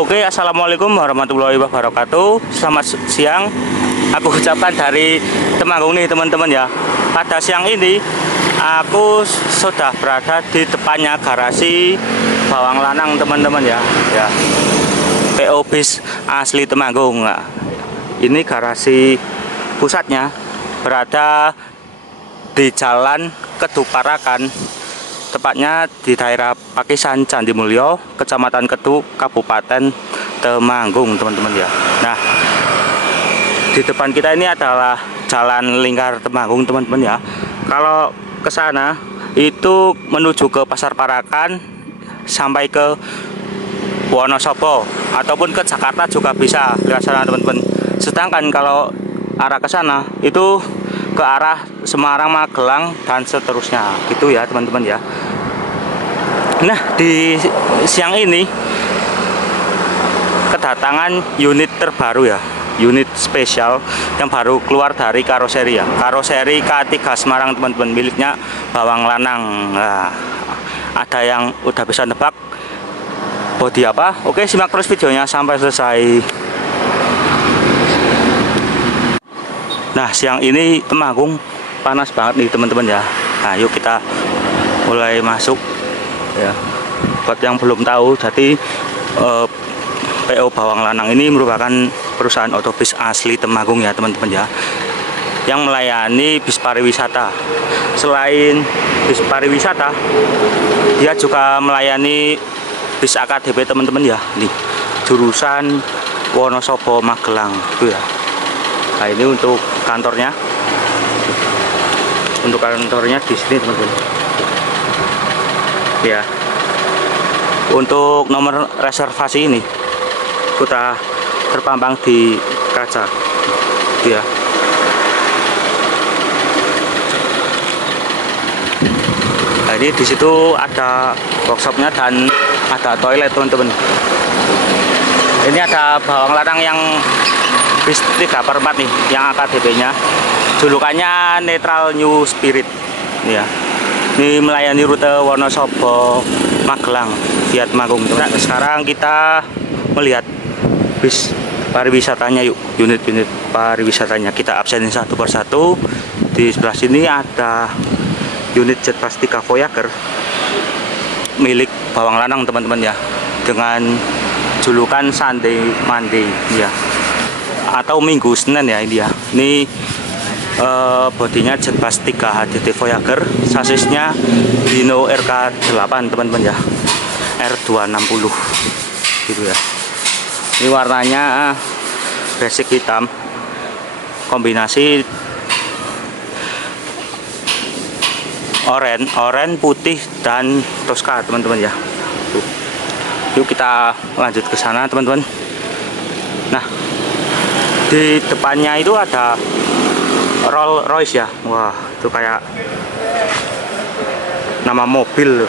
Oke, assalamualaikum warahmatullahi wabarakatuh. Selamat siang. Aku ucapkan dari Temanggung nih teman-teman ya. Pada siang ini aku sudah berada di depannya garasi Bawang Lanang teman-teman ya. PO Bis asli Temanggung. Nah, ini garasi pusatnya berada di Jalan Keduparakan. Tepatnya di daerah Pakisan Candi Mulyo, Kecamatan Kedu, Kabupaten Temanggung, teman-teman ya. Nah, di depan kita ini adalah Jalan Lingkar Temanggung, teman-teman ya. Kalau ke sana itu menuju ke Pasar Parakan sampai ke Wonosobo ataupun ke Jakarta juga bisa lewat sana, teman-teman. Sedangkan kalau arah ke sana itu ke arah Semarang, Magelang dan seterusnya gitu ya teman-teman ya. Nah, di siang ini kedatangan unit terbaru ya, unit spesial yang baru keluar dari karoseri ya, karoseri K3 Semarang teman-teman, miliknya Bawang Lanang. Nah, ada yang udah bisa nebak bodi apa? Oke, simak terus videonya sampai selesai. Nah, siang ini Temanggung panas banget nih teman-teman ya. Nah, yuk kita mulai masuk ya. Buat yang belum tahu, jadi PO Bawang Lanang ini merupakan perusahaan otobus asli Temanggung ya teman-teman ya, yang melayani bis pariwisata. Selain bis pariwisata, dia juga melayani bis AKDP teman-teman ya. Nih, jurusan Wonosobo Magelang itu ya. Nah, ini untuk kantornya. Untuk kantornya di sini teman-teman. Ya. Untuk nomor reservasi ini sudah terpampang di kaca. Ya. Nah, ini di situ ada workshopnya dan ada toilet teman-teman. Ini ada Bawang Lanang yang bis 3/4 nih, yang AKDP-nya, julukannya Netral New Spirit ya. Ini melayani rute Wonosobo Magelang via Temanggung. Nah, sekarang kita melihat bis pariwisatanya yuk, unit-unit pariwisatanya kita absenin satu persatu. Di sebelah sini ada unit Jetbus 3 Voyager milik Bawang Lanang teman-teman ya, dengan julukan Sunday Monday ya, atau Minggu Senin ya ini ya. Ini bodinya Jetbus 3 HDT Voyager, sasisnya Dino RK8 teman-teman ya, R260 gitu ya. Ini warnanya basic hitam, kombinasi oranye, putih dan Tosca teman-teman ya. Yuk kita lanjut ke sana teman-teman. Nah, di depannya itu ada Rolls Royce ya. Wah, itu kayak nama mobil,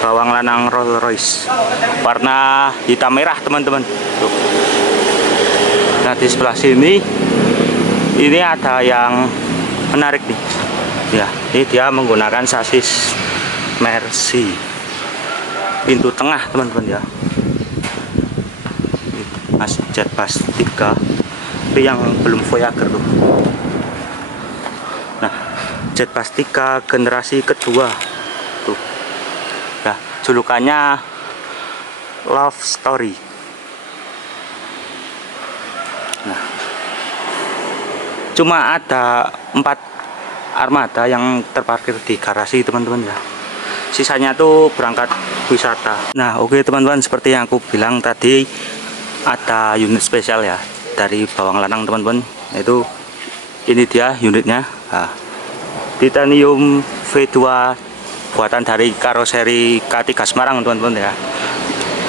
Bawang Lanang Rolls Royce, warna hitam merah teman-teman. Nah, di sebelah sini ini ada yang menarik nih ya. Ini dia menggunakan sasis Mercy pintu tengah teman-teman ya. Mas Jetbus 3 itu yang belum Voyager tuh. Nah, Jetbus 3 generasi kedua tuh ya, julukannya Love Story. Nah, cuma ada 4 armada yang terparkir di garasi teman-teman ya, sisanya tuh berangkat wisata. Nah, oke teman-teman, seperti yang aku bilang tadi, ada unit spesial ya dari Bawang Lanang teman-teman. Itu ini dia unitnya. Nah, titanium V2 buatan dari karoseri K3 Semarang teman-teman ya.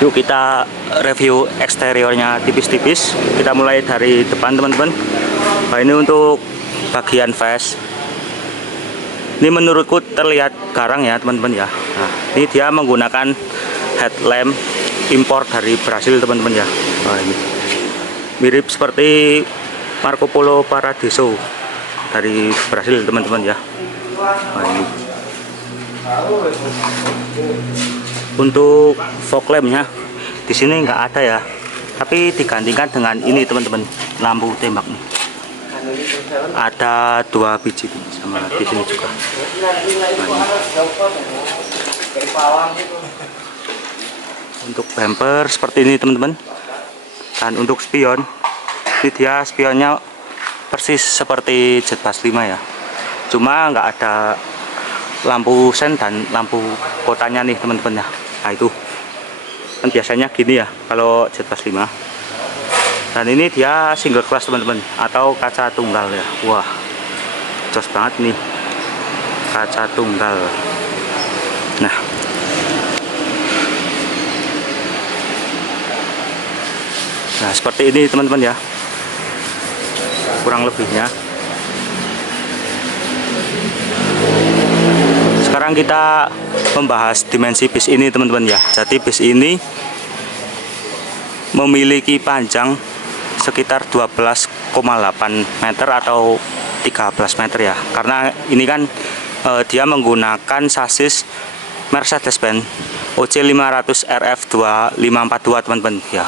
Yuk kita review eksteriornya tipis-tipis. Kita mulai dari depan teman-teman. Nah, ini untuk bagian face. Ini menurutku terlihat garang ya teman-teman ya. Nah, ini dia menggunakan headlamp impor dari Brasil teman-teman ya. Nah, ini mirip seperti Marco Polo Paradiso dari Brasil teman-teman ya. Nah, ini untuk fog lampnya di sini nggak ada ya, tapi digantikan dengan ini teman-teman, lampu tembak nih. Ada 2 biji sama di sini juga. Untuk bumper seperti ini teman-teman. Dan untuk spion, ini dia spionnya persis seperti Jetbus 5 ya. Cuma nggak ada lampu sen dan lampu kotanya nih teman-teman ya. Nah itu kan biasanya gini ya kalau Jetbus 5. Dan ini dia single class teman-teman, atau kaca tunggal ya. Wah, jos banget nih kaca tunggal. Nah seperti ini teman-teman ya, kurang lebihnya. Sekarang kita membahas dimensi bis ini teman-teman ya. Jadi bis ini memiliki panjang sekitar 12,8 meter atau 13 meter ya. Karena ini kan dia menggunakan sasis Mercedes-Benz OC 500 RF 2542 teman-teman ya.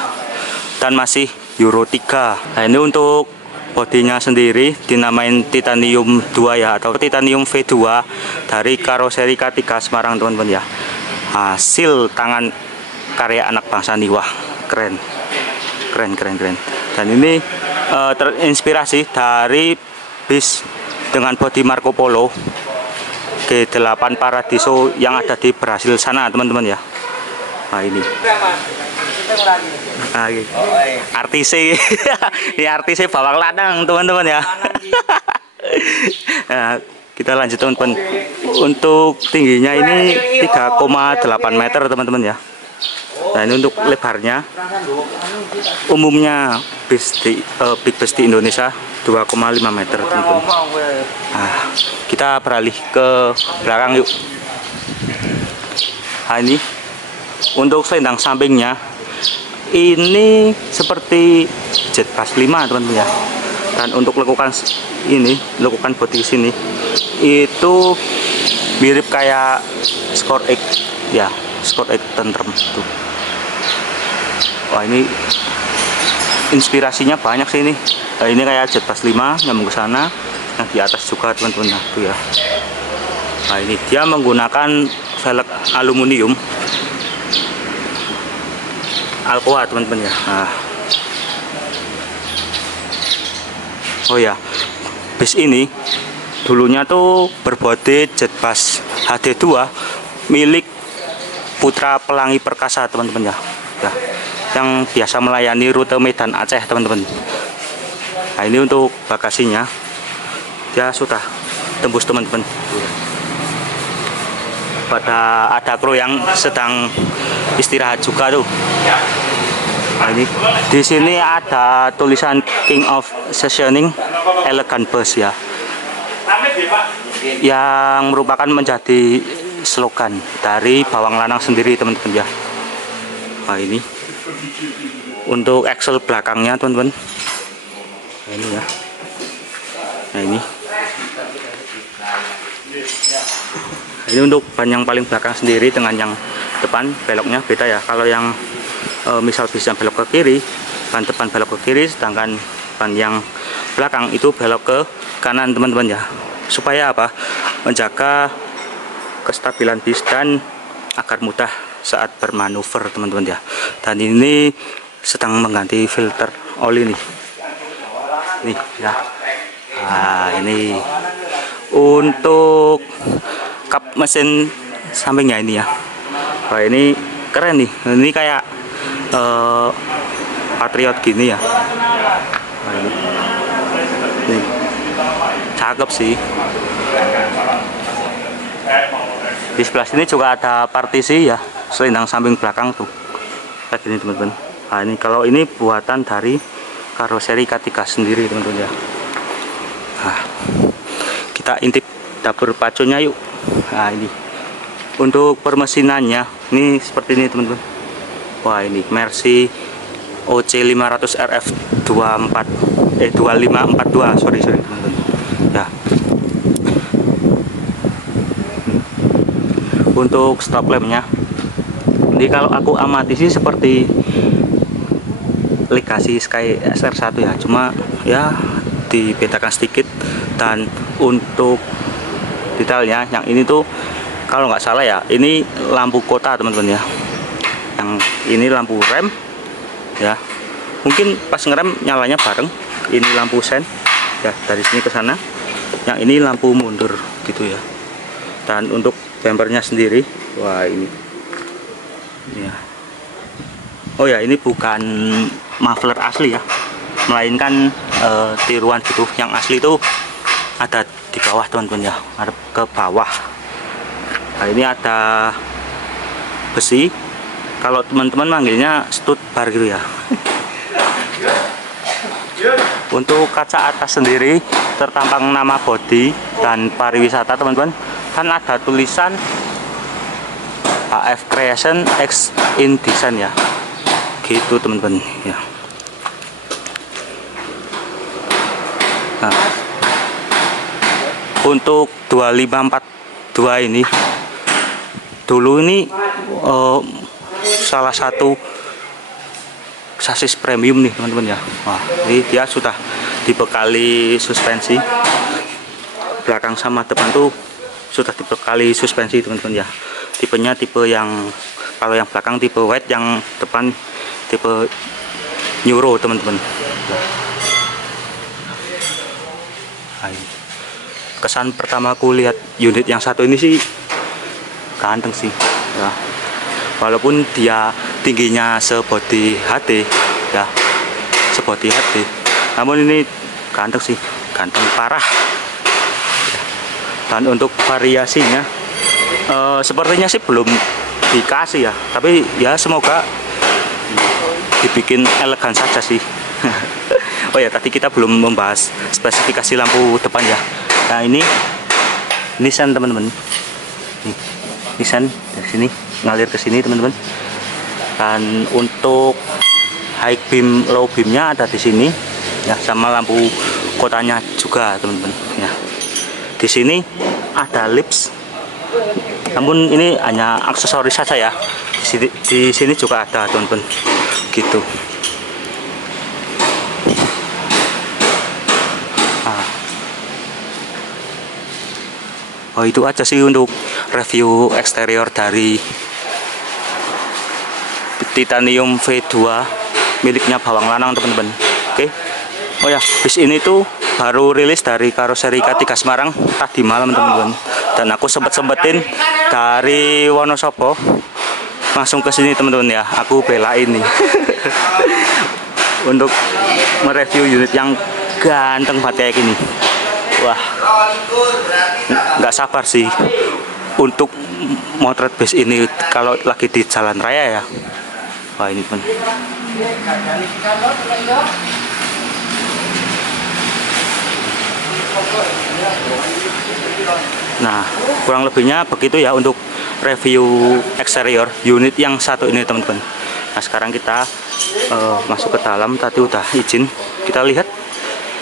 Dan masih Euro 3. Nah ini untuk bodinya sendiri dinamain Titanium 2 ya, atau Titanium V2 dari karoseri K3 Semarang teman-teman ya. Hasil tangan karya anak bangsa nih. Wah keren. Dan ini terinspirasi dari bis dengan bodi Marco Polo G8 Paradiso yang ada di Brasil sana teman-teman ya. Nah ini RTC ini RTC bawang lanang teman-teman ya. Nah, kita lanjut teman-teman. Untuk tingginya ini 3,8 meter teman-teman ya. Nah ini untuk lebarnya, umumnya big bus di Indonesia 2,5 meter teman-teman. Nah, kita beralih ke belakang yuk. Nah ini untuk selendang sampingnya ini seperti Jetbus 5 teman-teman ya. Dan untuk lekukan bodi sini itu mirip kayak Skor X ya, Skor X tentrem tuh. Wah ini inspirasinya banyak sih ini. Nah, ini kayak Jetbus 5 nyambung ke sana, yang di atas juga teman-teman tuh ya. Nah ini dia menggunakan velg aluminium Alcoa teman-teman ya. Nah. Oh ya, bis ini dulunya tuh berbodi Jetbus HD2 milik Putra Pelangi Perkasa teman-teman ya. Yang biasa melayani rute Medan Aceh teman-teman. Nah ini untuk bagasinya dia sudah tembus teman-teman. Pada ada kru yang sedang istirahat juga tuh. Nah, ini di sini ada tulisan King of Sessioning Elegant Bus ya, yang merupakan menjadi slogan dari Bawang Lanang sendiri teman-teman ya. Nah ini untuk axle belakangnya teman-teman. Nah, ini ya. Nah ini untuk ban yang paling belakang sendiri dengan yang depan beloknya beda ya. Kalau yang misal bis yang belok ke kiri, ban depan belok ke kiri, sedangkan ban yang belakang itu belok ke kanan teman-teman ya. Supaya apa? Menjaga kestabilan bis dan agar mudah saat bermanuver teman-teman ya. Dan ini sedang mengganti filter oli nih. Nih ya. Nah ini untuk kap mesin sampingnya ini ya. Wah ini keren nih. Ini kayak Patriot gini ya. Nah, ini cakep sih. Di sebelah sini juga ada partisi ya, selendang samping belakang tuh kayak gini teman-teman. Nah ini kalau ini buatan dari karoseri K3 sendiri teman-teman ya. Nah, kita intip dapur pacunya yuk. Nah ini untuk permesinannya ini seperti ini teman-teman. Wah ini Mercy OC 500 RF 2542 sorry teman-teman ya. Untuk stop lampnya ini Jadi kalau aku amati sih seperti Legacy Sky SR1 ya, cuma ya dibedakan sedikit. Dan untuk detailnya yang ini tuh kalau nggak salah ya, ini lampu kota teman-teman ya, yang ini lampu rem ya, mungkin pas ngerem nyalanya bareng. Ini lampu sen ya, dari sini ke sana, yang ini lampu mundur gitu ya. Dan untuk bumpernya sendiri, wah ini ya, oh ya, ini bukan muffler asli ya, melainkan tiruan gitu. Yang asli itu ada di bawah teman-teman ya, ada ke bawah. Nah ini ada besi, kalau teman-teman manggilnya stud bar gitu ya. Untuk kaca atas sendiri tertampang nama body dan pariwisata teman-teman, kan ada tulisan HF Creation X in Design ya, gitu teman-teman ya. Nah, untuk 2542 ini dulu ini salah satu sasis premium nih teman-teman ya. Wah, ini dia sudah dibekali suspensi belakang sama depan tuh, sudah dibekali suspensi teman-teman ya. Tipenya tipe yang, kalau yang belakang tipe wide, yang depan tipe Neuro teman-teman. Nah, kesan pertama aku lihat unit yang satu ini sih ganteng sih ya. Walaupun dia tingginya sebody HD ya, sebody HD, namun ini ganteng sih, ganteng parah. Dan untuk variasinya sepertinya sih belum dikasih ya, tapi ya semoga dibikin elegan saja sih. Oh ya, tadi kita belum membahas spesifikasi lampu depan ya. Nah ini Nissan teman-teman, Nissan dari sini ngalir ke sini teman-teman. Dan untuk high beam, low beamnya ada di sini ya, sama lampu kotanya juga teman-teman ya. Di sini ada lips, namun ini hanya aksesoris saja ya. Di sini juga ada teman-teman gitu. Nah. Oh itu aja sih untuk review eksterior dari Titanium V2 miliknya Bawang Lanang teman-teman. Oke. Oh ya, bis ini tuh baru rilis dari karoseri K3 Semarang tadi malam teman-teman. Dan aku sempetin dari Wonosobo langsung ke sini teman-teman ya. Aku belain nih untuk mereview unit yang ganteng banget kayak gini. Wah, nggak sabar sih untuk motret bus ini kalau lagi di jalan raya ya. Wah ini pun. Nah, kurang lebihnya begitu ya untuk review eksterior unit yang satu ini teman-teman. Nah sekarang kita masuk ke dalam. Tadi udah izin, kita lihat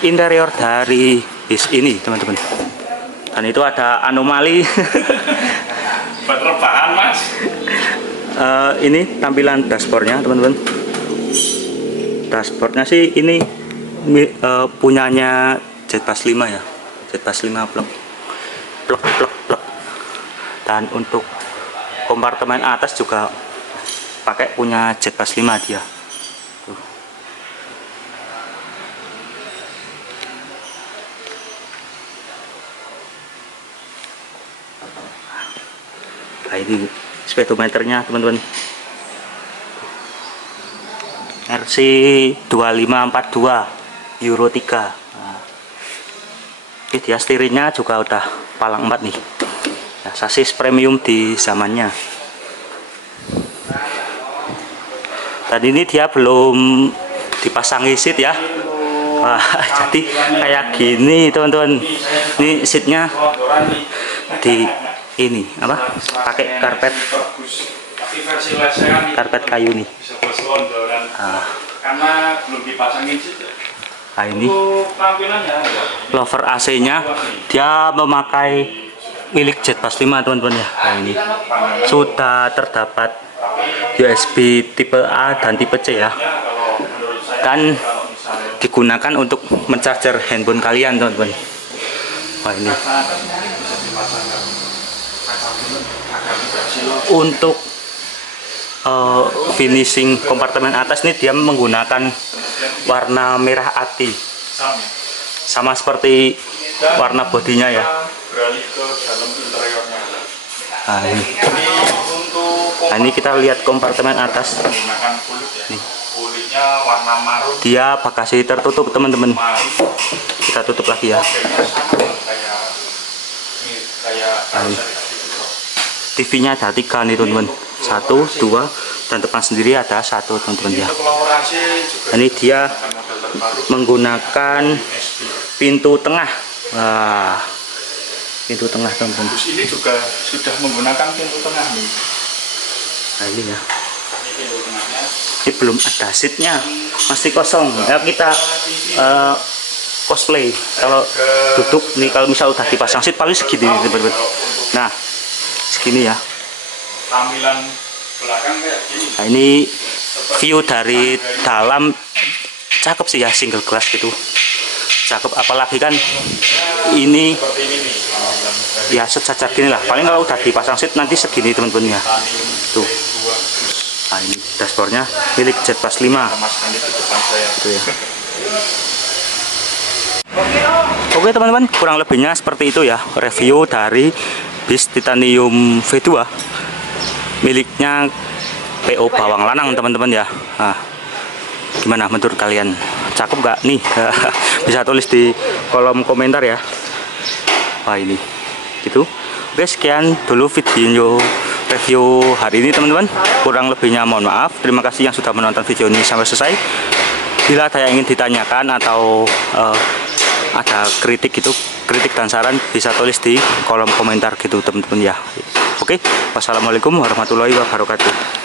interior dari bis ini teman-teman. Dan itu ada anomali. Berterbahan mas. Ini tampilan dashboardnya teman-teman. Dashboardnya sih ini punyanya Jetbus 5 ya, Jetbus 5 plug. Dan untuk kompartemen atas juga pakai punya Jetbus 5 dia. Nah ini speedometernya teman-teman, RC 2542 Euro 3. Nah, oke, dia setirnya juga udah palang 4 nih ya, sasis premium di zamannya. Dan ini dia belum dipasangi seat ya. Wah, jadi kayak gini teman-teman. Ini seatnya di ini apa, pakai karpet kayu nih. Karena belum dipasangin situ. Nah ini lover AC nya dia memakai milik Jetbus 5 teman-teman ya. Nah ini sudah terdapat USB tipe A dan tipe C ya, kan digunakan untuk mencarger handphone kalian teman-teman. Wah ini untuk finishing kompartemen atas ini dia menggunakan warna merah ati, sama seperti warna bodinya ya. Beralih ke dalam interiornya. Nah, ini kita lihat kompartemen atas. Menggunakan kulit ya. Nih. Kulitnya warna marun. Dia bagasi tertutup teman-teman. Kita tutup lagi ya. TV-nya ada 3 nih teman-teman. 1, 2, dan depan sendiri ada 1 teman-teman ya. Ini dia menggunakan pintu tengah. Wah, pintu tengah teman-teman. Ini juga sudah menggunakan pintu tengah nih. Nah ini ya. Ini belum ada seatnya, masih kosong. Ya kita cosplay. Kalau duduk nih, kalau misal udah dipasang seat paling segini teman-teman. Nah segini ya. Tampilan belakang kayak gini. Nah ini view dari dalam, cakep sih ya, single glass gitu, cakep. Apalagi kan ini ya sejajar gini lah, paling kalau udah dipasang seat nanti segini teman-teman ya. Tuh. Nah ini dashboardnya milik Jetpass 5 itu ya. Oke teman-teman, kurang lebihnya seperti itu ya review dari bis Titanium V2 miliknya PO Bawang Lanang teman-teman ya. Nah, gimana menurut kalian, cakep gak nih? Bisa tulis di kolom komentar ya. Wah ini gitu. Oke, sekian dulu video review hari ini teman-teman. Kurang lebihnya mohon maaf. Terima kasih yang sudah menonton video ini sampai selesai. Bila ada yang ingin ditanyakan atau ada kritik gitu, kritik dan saran, bisa tulis di kolom komentar gitu teman-teman ya. Oke, wassalamualaikum warahmatullahi wabarakatuh.